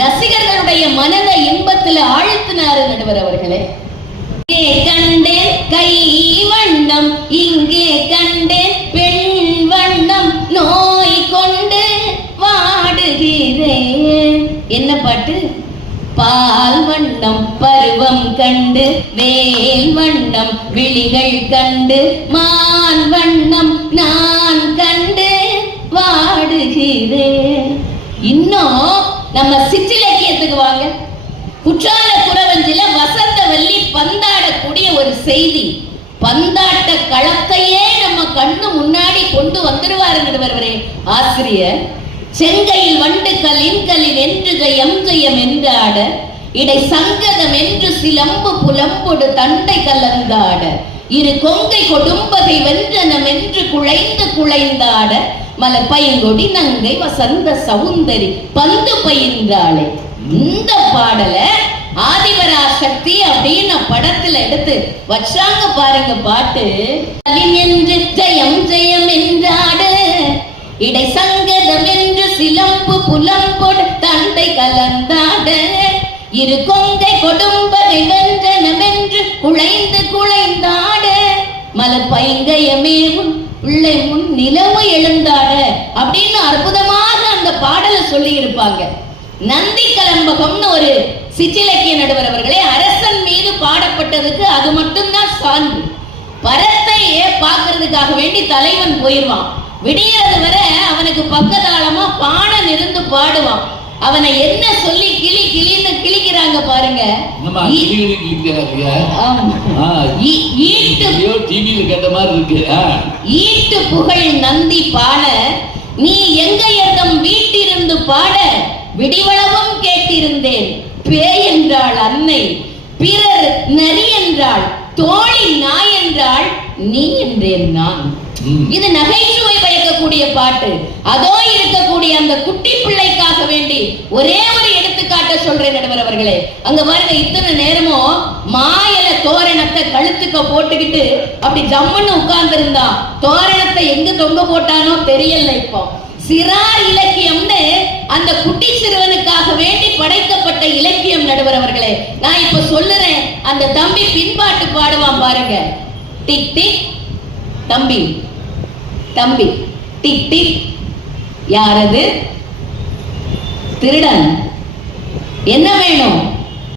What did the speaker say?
ரசிகர்களுடைய மனதை இன்பத்தில் ஆழ்த்தினாரு நடுவர் அவர்களே. கண்டேன் கை வண்ணம், இங்கே கண்டேன் பெண் வண்ணம், நோய் கொண்டு வாடுகிறேன். என்ன பாட்டு? பால் வண்ணம் பருவம் கண்டு, வேல் வண்ணம் விழிகள் கண்டு, மான் வண்ணம் நான் கண்டு வாடுகிறேன். இன்னும் நம்ம சிற்றிலக்கியத்துக்கு வாங்க. குற்றால குறவஞ்சில வசந்தவல்லி பந்தாடக்கூடிய ஒரு செய்தி. பந்தாட்ட களத்தையே நம்ம கண்ணு முன்னாடி கொண்டு வந்துருவாரு நடுவரே ஆசிரியர். செங்கையில் வண்டுகள் இன்களில் என்றுக எம்ஜயம் என்றாட, இடை சங்கதம் என்று சிலம்பு புலம்பொடு தண்டை கலந்தாட, இரு கொங்கை கொடும்பகை வென்றனம் என்று குழைந்து குழைந்தாட, மலர் பையங்கொடி நங்கை வசந்த சவுந்தரி பந்து பயின்றாளே. இந்த பாடல ஆதிபராசக்தி அப்படின்னு படத்துல எடுத்து வச்சாங்க பாருங்க. பாட்டு என்று ஜெயம் ஜெயம் என்றாடு, இடை சங்கதம் என்று சிலம்பு புலம்பொடு தண்டை கலந்தாட, இரு கொங்கை கொடும்பகை வென்றனம் என்று குழைந்து குழைந்தாட, மலர் பைங்கயமே பிள்ளை முன் நிலவு எழுந்தாட அப்படின்னு அற்புதமாக அந்த பாடலை சொல்லி இருப்பாங்க. நந்தி கலம்பகம்னு ஒரு சிற்றிலக்கிய நடுவர் அவர்களே, அரசன் மீது பாடப்பட்டதுக்கு அது மட்டும்தான் சான்று. பரத்தையே பார்க்கறதுக்காக வேண்டி தலைவன் போயிடுவான். விடியறது வரை அவனுக்கு பக்கதாளமா பாணன் இருந்து பாடுவான். அவனை என்ன சொல்லி கிளி கிளின்னு கிளிக்கிறாங்க பாருங்க. ஈட்டு புகழ் நந்தி பாட, நீ எங்க எந்தம் வீட்டிருந்து பாட, விடிவளவும் கேட்டிருந்தேன். பேய் என்றாள் அன்னை, பிறர் நரி என்றாள், தோழி நாய் என்றாள், நீ என்றேன் நான். இது நகைச்சுவை பயக்கக்கூடிய பாட்டு. அதோ இருக்கக்கூடிய அந்த குட்டி பிள்ளைக்காக வேண்டி ஒரே ஒரு எடுத்துக்காட்ட சொல்றேன் நடுவர் அவர்களே. அங்க பாருங்க, இத்தனை நேரமும் மாயல தோரணத்தை கழுத்துக்க போட்டுக்கிட்டு அப்படி ஜம்முன்னு உட்கார்ந்து இருந்தான். தோரணத்தை எங்க தொங்க போட்டானோ தெரியல. இப்போ சிறார் இலக்கியம்னு அந்த குட்டி சிறுவனுக்காக வேண்டி படைக்கப்பட்ட இலக்கியம் நடுவர் அவர்களே. நான் இப்ப சொல்லுறேன், அந்த தம்பி பின்பாட்டு பாடுவான் பாருங்க. டிக் டிக் தம்பி தம்பி டிக் டிக். யாரது? திருடன். என்ன வேணும்?